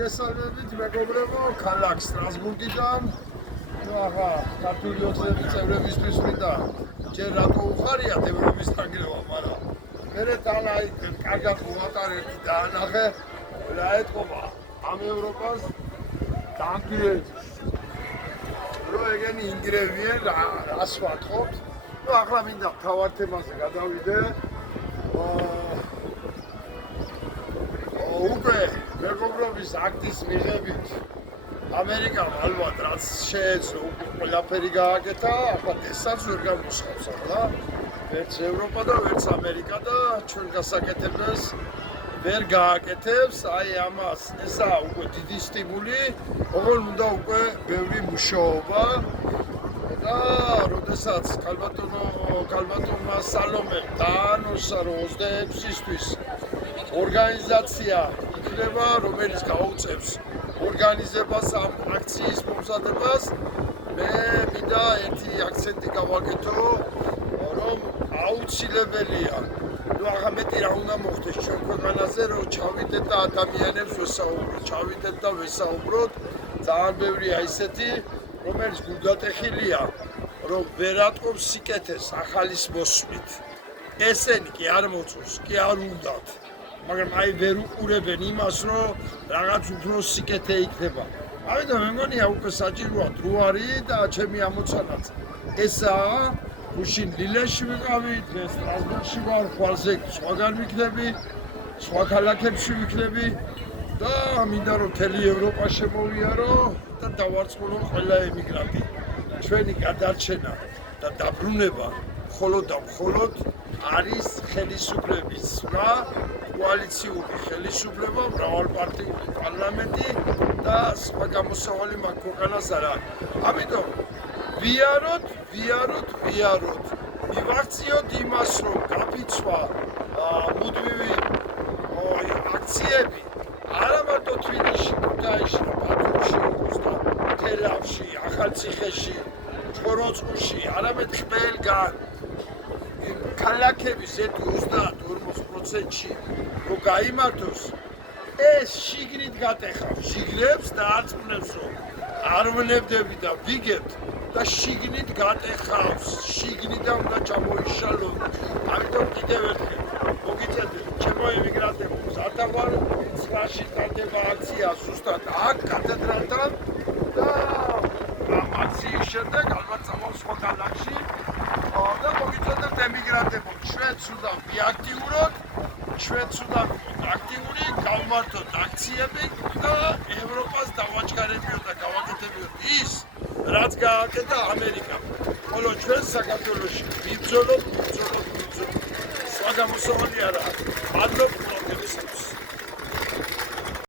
მოგესალმებით მეგობრებო, ქალაქ სტრასბურგიდან. ახლა ქართული ოცნების წევრებისთვის მინდა ჯერ რატო უხარიათ ევროპის დაგრევა, მაგრამ მერე თან აი კარგად ვატარებთ დაანახე რა ეთქობა ამ ევროპას დამკვირვებლის. რო ეგენი ინგრევიან რას ვათხოვთ? ახლა მინდა მთავარ თემაზე გადავიდე. უკვე მეგობრობის აქტის მიღებით ამერიკამ ალბათ რაც შეეძლო ყველაფერი გააკეთა, ახლა ესაც ვერ გამოსხავს ახლა ვერც ევროპა და ვერც ამერიკა და ჩვენ გასაკეთებელს ვერ გააკეთებს, აი ამას ესა უკვე დიდი სტიმული, ოღონდ უნდა უკვე ბევრი მუშაობა და როდესაც ქალბატონმა სალომემ დაანონსა რომ 26-ისთვის ორგანიზაცია იქნება, რომელიც გაუწევს ორგანიზებას ამ აქციის მომზადებას. მე მინდა ერთი აქცენტი გავაკეთო, რომ აუცილებელია. ახლა მეტი რა უნდა მოხდეს ჩვენ ქვეყანაზე, რომ ჩავიდეთ და ადამიანებს ვესაუბროთ, ჩავიდეთ და ვესაუბროთ. ძალიან ბევრია ისეთი, რომელიც გულგატეხილია, რომ ვერ ატყობს სიკეთეს ახალის მოსვლით. ესენი კი არ მოწონს, კი არ უნდათ. მაგრამ აი ვერ უყურებენ იმას, რომ რაღაც უფრო სიკეთე იქნება. ამიტომ მე მგონია უკვე საჭიროა დროარი და ჩემი ამოცანაც ესაა, გუშინ ლილეში ვიყავი, დღეს სტრასბურგში ვარ, ხვალზე სხვაგან ვიქნები, სხვა ქალაქებში ვიქნები და მინდა რომ მთელი ევროპა შემოვიარო და დავარწმუნო ყველა ემიგრანტი. ჩვენი გადარჩენა და დაბრუნება მხოლოდ და მხოლოდ არის ხელისუფლების სვლა, კოალიციური ხელისუფლება, მრავალპარტიული პარლამენტი და სხვა გამოსავალი მაგ ქვეყანას არ არის. ამიტომ ვიაროთ, მივახციოთ იმას, რომ გაფიცვა მუდმივი აქციები არა მარტო თბილისში, ქუთაისში, ბათუმში, და თელავში, ახალციხეში, ჭოროწყუში, არამედ ყველგან. ქალაქების 30-40%-ში რომ გაიმართოს, ეს შიგნით გატეხავს შიგნებს და არწმუნებს რომ არ ვნებდები და ვიგებთ და შიგნით გატეხავს, შიგნიდან უნდა ჩამოიშალოთ. ამიტომ კიდევ ერთხელ მოგიწევთ ჩემო ემიგრანტებო, მზადავარ 9-ში ტარდება აქცია ზუსტად აქ კათედრალთან და ამ აქციის შემდეგ ალბათ წავალ სხვა ქალაქში და მოგიწევთ ემიგრანტებო, ჩვენც უნდა ვიაქტიუროთ, ჩვენც უნდა ვიყოთ აქტიური, გავმართოთ აქციები და ევროპას დავაჩქარებიოთ და გავაკეთებიოთ ის, რაც გააკეთა ამერიკამ. ხოლო ჩვენ საქართველოში ვიბრძოლოთ. სხვა გამოსავალი არა. მადლობ ყურადღებისათვის.